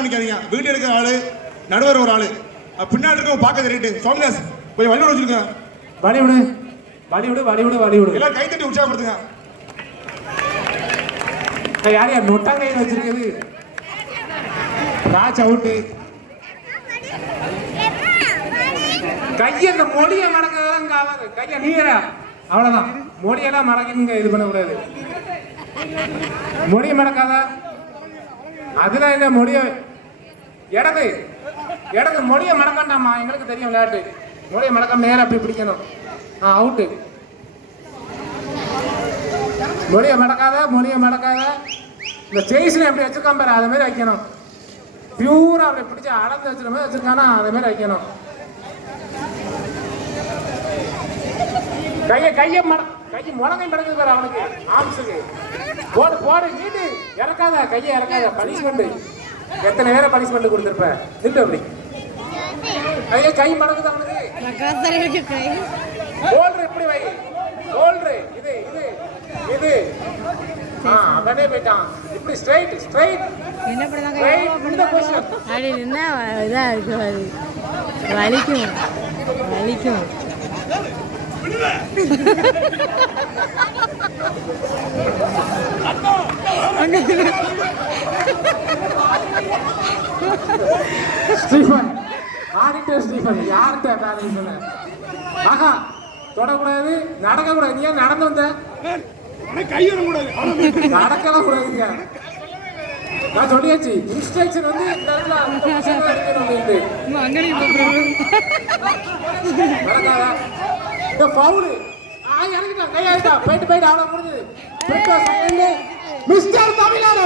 பண்ணிக்காதீங்க. வீட்டு எடுக்கிற ஆளு, நடுவர் ஒரு ஆளு, பின்னாடி இருக்க பார்க்க தெரியிட்டு. சோமதாஸ் கொஞ்சம் வழி விட வச்சுருங்க. வழி விடு, வழி விடு, வழி விடு, வழி விடு. எல்லாம் கை தட்டி உற்சாகப்படுத்துங்க. யார் யார் நொட்டாங்க வச்சிருக்குது? ராஜ் அவுட்டு. கைய இந்த மொழியை மடக்கதான் ஆகாது. கைய நீரா அவ்வளவுதான். மொழியெல்லாம் மடக்குங்க, இது பண்ணக்கூடாது. மொழியை மடக்காதா? அதுதான் இந்த மொழிய இடது இடது மொழியை மடக்கண்டாமா. எங்களுக்கு தெரியும் விளையாட்டு. மொழியை மடக்காம நேரம் அப்படி பிடிக்கணும். அவுட்டு. மொழியை மடக்காத, மொழியை மடக்காத. இந்த சேஸ்ல எப்படி வச்சிருக்கான் பாரு, அது மாதிரி வைக்கணும். பியூரா அப்படி பிடிச்ச அளந்து வச்சிருக்க மாதிரி வச்சிருக்கானா, அதே மாதிரி வைக்கணும். கையை முழங்கை மடக்குது பாரு அவனுக்கு, ஆம்ஸுக்கு. போடு போடு, நீட்டு இறக்காத, கையை இறக்காத. பனிஷ்மெண்ட் எத்தனை பேரை பனிஷ்மெண்ட் கொடுத்துருப்ப. நின்று அப்படி கையை கை மடக்குது அவனுக்கு. போல்ரு இப்படி வை, போல்ரு இது இது இது. அவனே போயிட்டான். இப்படி ஸ்ட்ரைட் ஸ்ட்ரைட். என்ன பண்ணாங்க? அப்படி நின்னா இதா இருக்கு, வலிக்கும் வலிக்கும். ஸ்டீஃபன் ஆடிட்டர் ஸ்டீஃபன் யார்கிட்ட காரணம் சொன்ன? ஆஹா தொடக்கூடாது, நடக்கக்கூடாது. நீ ஏன் நடந்து வந்த? நடக்கலாம் கூடாதுங்க. நான் சொல்லியாச்சு, இன்ஸ்ட்ரக்ஷன் வந்து இந்த பவுலு இறங்கிட்டான், கையாயிட்டா, போயிட்டு போயிட்டு அவ்வளோ முடிஞ்சது. மிஸ்டர் தமிழ்நாடு